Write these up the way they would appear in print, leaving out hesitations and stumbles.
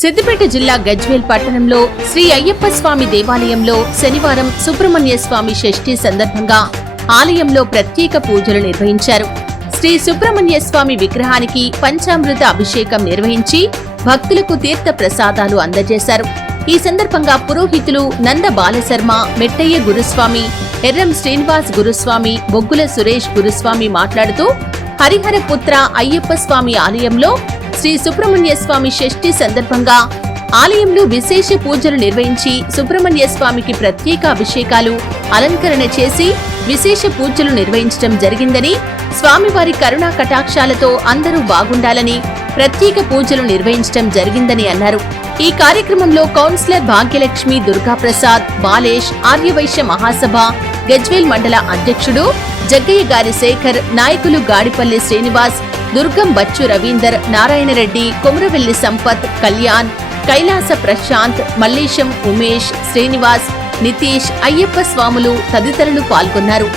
సిద్దిపేట జిల్లా గజ్వేల్ పట్టణంలో శ్రీ అయ్యప్ప స్వామి దేవాలయంలో శనివారం సుబ్రహ్మణ్య స్వామి షష్ఠి సందర్భంగా ఆలయంలో ప్రత్యేక పూజలు నిర్వహించారు. శ్రీ సుబ్రహ్మణ్య స్వామి విగ్రహానికి పంచామృత అభిషేకం నిర్వహించి భక్తులకు తీర్థ ప్రసాదాలు అందజేశారు. ఈ సందర్భంగా పురోహితులు నంద బాలశర్మ, మెట్టయ్య గురుస్వామి, ఎర్రం శ్రీనివాస్ గురుస్వామి, బొగ్గుల సురేష్ గురుస్వామి మాట్లాడుతూ హరిహరపుత్ర అయ్యప్ప స్వామి ఆలయంలో శ్రీ సుబ్రహ్మణ్య స్వామి షష్ఠి సందర్భంగా ఆలయంలో విశేష పూజలు నిర్వహించి సుబ్రహ్మణ్య స్వామికి ప్రత్యేక అభిషేకాలు, అలంకరణ చేసి విశేష పూజలు నిర్వహించడం జరిగిందని, స్వామివారి కరుణా కటాక్షాలతో అందరూ బాగుండాలని ప్రత్యేక పూజలు నిర్వహించడం జరిగిందని అన్నారు. ఈ కార్యక్రమంలో కౌన్సిలర్ భాగ్యలక్ష్మి, దుర్గాప్రసాద్, బాలేష్, ఆర్యవైశ్య మహాసభ గజ్వేల్ మండల అధ్యక్షుడు జగ్గయ్య గారి శేఖర్, నాయకులు గాడిపల్లి శ్రీనివాస్, దుర్గం బచ్చు రవీందర్, నారాయణరెడ్డి, కొమురవెల్లి సంపత్, కళ్యాణ్, కైలాస ప్రశాంత్, మల్లేశం ఉమేష్, శ్రీనివాస్, నితీష్, అయ్యప్ప స్వాములు తదితరులు పాల్గొన్నారు.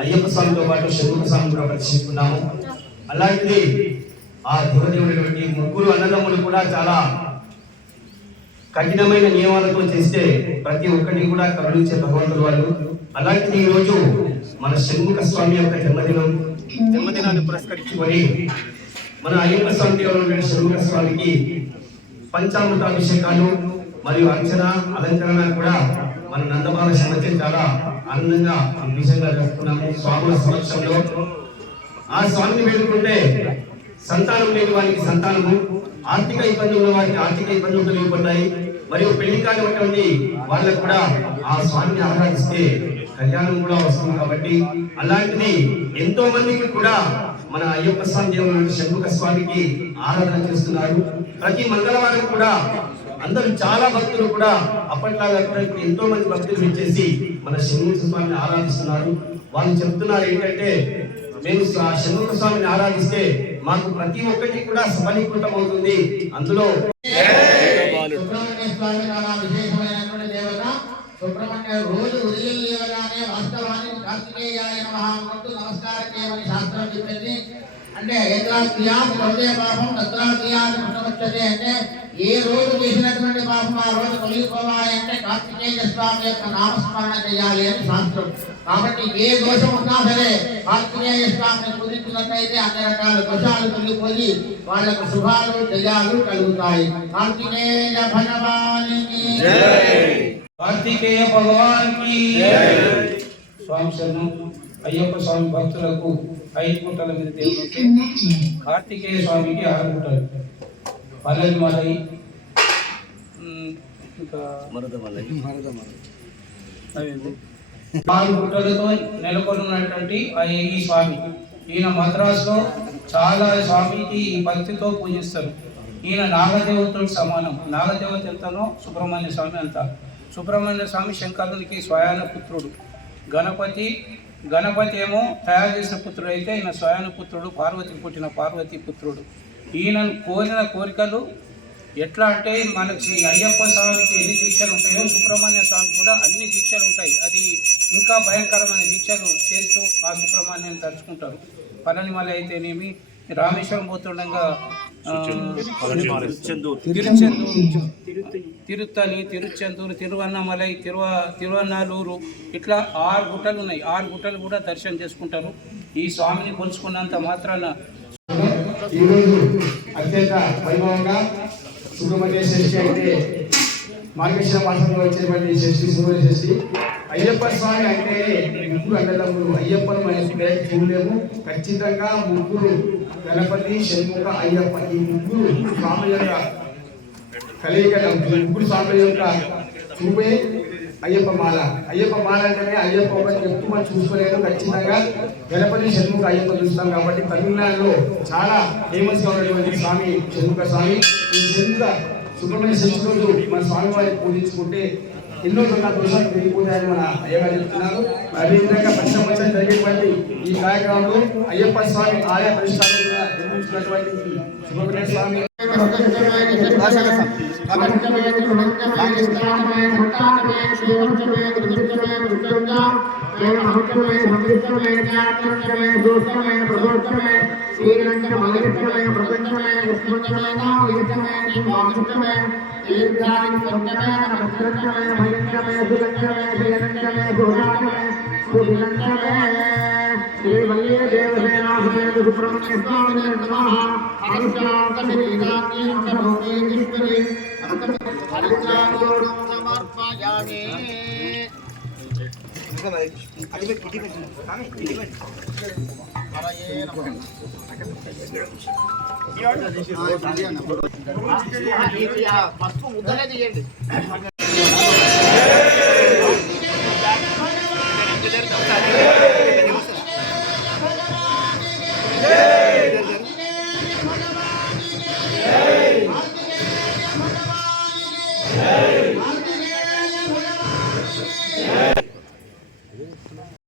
అయ్యప్ప స్వామితో పాటు షణ్ముఖ స్వామి కూడా ప్రతిష్ఠిస్తున్నాము. అలాంటిది ఆ దేవదేవుడి ముగ్గురు అన్నదమ్ములు కూడా చాలా కఠినమైన నియమాలతో చేస్తే ప్రతి ఒక్కరిని కూడా కరుణించే భగవంతుడు వాళ్ళు. అలాంటిది ఈ రోజు మన షణ్ముఖ స్వామి యొక్క జన్మదినాన్ని పురస్కరించుకొని మన అయ్యప్ప స్వామి దేవుడు షణ్ముఖ స్వామికి పంచామృతాభిషేకాలు మరియు అర్చన, అలంకరణ కూడా మన నందబాల శర్మచే చాలా ఆనందంగా విషయంగా జరుపుకున్నాము. స్వాముల సమక్షంలో ఆ స్వామిని వేడుకుంటే సంతానం లేని వారికి సంతానము, ఆర్థిక ఇబ్బందులు ఉన్న వారికి ఆర్థిక ఇబ్బందులు తొలగిపోతాయి, మరియు పెళ్లి కానివ్వండి వాళ్ళకు కూడా ఆ స్వామిని ఆరాధిస్తే కళ్యాణం కూడా వస్తుంది. కాబట్టి అలాంటిది ఎంతో మందికి కూడా మన అయ్యప్ప స్వామి దేవుడు షణ్ముఖ స్వామికి ఆరాధన చేస్తున్నారు. ప్రతి మంగళవారం కూడా అందరూ చాలా భక్తులు కూడా అప్పట్లాగా ఎంతో మంది భక్తులు వచ్చేసి మన షణ్ముఖ స్వామిని ఆరాధిస్తున్నారు. వాళ్ళు చెప్తున్నారు ఏంటంటే, మేము షణ్ముఖ స్వామిని ఆరాధిస్తే మాకు ప్రతి ఒక్కటి కూడా సఫలీకృతం అవుతుంది. అందులో సుబ్రహ్మణ్య రోజు ఉదయం లేవగానే వాస్తవానికి కార్తికేయాయ నమః అంటూ నమస్కారం చేయమని శాస్త్రం చెప్పింది. అంటే యత్రాక్రియాత్ కృతే పాపం తత్రాక్రియాత్ కృతమచ్చతే, అంటే ఏ రోజు చేసినటువంటి పాపం ఆ రోజు తొలగిపోవాలి అంటే కార్తికేయ స్వామి యొక్క నామస్మరణ చేయాలి అని శాస్త్రం. కాబట్టి ఏ దోషం ఉన్నా సరే కార్తికేయ స్వామిని పూజించినట్లయితే అన్ని రకాల దోషాలు తొలగిపోయి వాళ్లకు శుభాలు, జయాలు కలుగుతాయి. కార్తికేయ భగవానికి కార్తికేయ భగవాన్ కి స్వామి శరణం. అయ్యప్ప స్వామి భక్తులకు 5 గుంటల మీద దేవుడు, కార్తికేయ స్వామికి 6 గుంటలు, పల్లెలు మలై, ఇంకా 4 గుంటలతో నెలకొన్నటువంటి ఈ స్వామి. ఈయన మద్రాసులో చాలా స్వామికి భక్తితో పూజిస్తారు. ఈయన నాగదేవతకు సమానం. నాగదేవత ఎంతనో సుబ్రహ్మణ్య స్వామి అంత. సుబ్రహ్మణ్య స్వామి శంకరునికి స్వయాన పుత్రుడు. గణపతి ఏమో తయారు చేసిన పుత్రుడు అయితే ఈయన స్వయాన పుత్రుడు, పార్వతికి పుట్టిన పార్వతీ పుత్రుడు. ఈయనను కోరిన కోరికలు ఎట్లా అంటే, మనకి అయ్యప్ప స్వామికి ఎన్ని దీక్షలు ఉంటాయో సుబ్రహ్మణ్య స్వామి కూడా అన్ని దీక్షలు ఉంటాయి. అది ఇంకా భయంకరమైన దీక్షలు చేస్తూ ఆ సుబ్రహ్మణ్యాన్ని తలుచుకుంటారు. పళనిమల అయితేనేమి, రామేశ్వరం పోతుండగా తిరుత్తని, తిరుచెందూరు, తిరువన్నమలై, తిరువన్నలూరు, ఇట్లా 6 గుట్టలు ఉన్నాయి. 6 గుట్టలు కూడా దర్శనం చేసుకుంటారు. ఈ స్వామిని కొలుచుకున్నంత మాత్రాన అత్యంత వైభవంగా సుబ్రహ్మణ్య షష్ఠి అయితే మార్గశిర మాసంలో వచ్చేటువంటి షష్ఠి, సుబ్రహ్మణ్య షష్ఠి. అయ్యప్ప స్వామి అంటే ముగ్గురు అన్నదమ్ములు. అయ్యప్పను మనం చూడలేము. ఖచ్చితంగా ముగ్గురు, గణపతి, షణ్ముఖ, అయ్యప్ప, ఈ ముగ్గురు స్వామి యొక్క కలియిక. ముగ్గురు స్వామి యొక్క చూపే అయ్యప్ప మాల. అయ్యప్ప మాల అంటేనే అయ్యప్ప ఒకటి చెప్తూ మనం చూసుకోలేదు. ఖచ్చితంగా గణపతి, షణ్ముఖ, అయ్యప్ప చూస్తాం. కాబట్టి తమిళనాడులో చాలా ఫేమస్ గా ఉన్నటువంటి స్వామి షణ్ముఖ స్వామి. ఈ షణ్ముఖ సుబ్రహ్మణ్య షష్ఠి రోజు మన స్వామి వారిని పూజించుకుంటే ఎన్నో దోషాలు పెరిగిపోతాయని మన అయ్యగారు చెప్తున్నారు. అదేవిధంగా పంచమచ్చలు జరిగేటువంటి ఈ కార్యక్రమంలో అయ్యప్ప స్వామి ఆలయ ప్రతిష్టాపన నిర్మించినటువంటి సుబ్రహ్మణ్య స్వామి अगस्त्यमे सुमंतमे निष्ठातमे संतातमे शिवंतमे कृतितमे कृतंगा महत्तमे भविष्यमे ज्ञातमे दोषमे प्रदोषमे श्रीरंगमे मलितमे प्रपंचमे विष्णुतमे नामयुतमे निवासतमे दीर्घायु संतमे नमस्तमे भयंकमे सुलंकमे भयंकमे सुरातमे सुलंकमे श्री वल्ली देवसेना समेत सुब्रह्मण्य स्वामी नमः अनुशासनीनाथी सर्वोपीश्वरी हरिद्रागोरं समर्पयामि हरये नमः మస్తు ముద్దలే తీయండి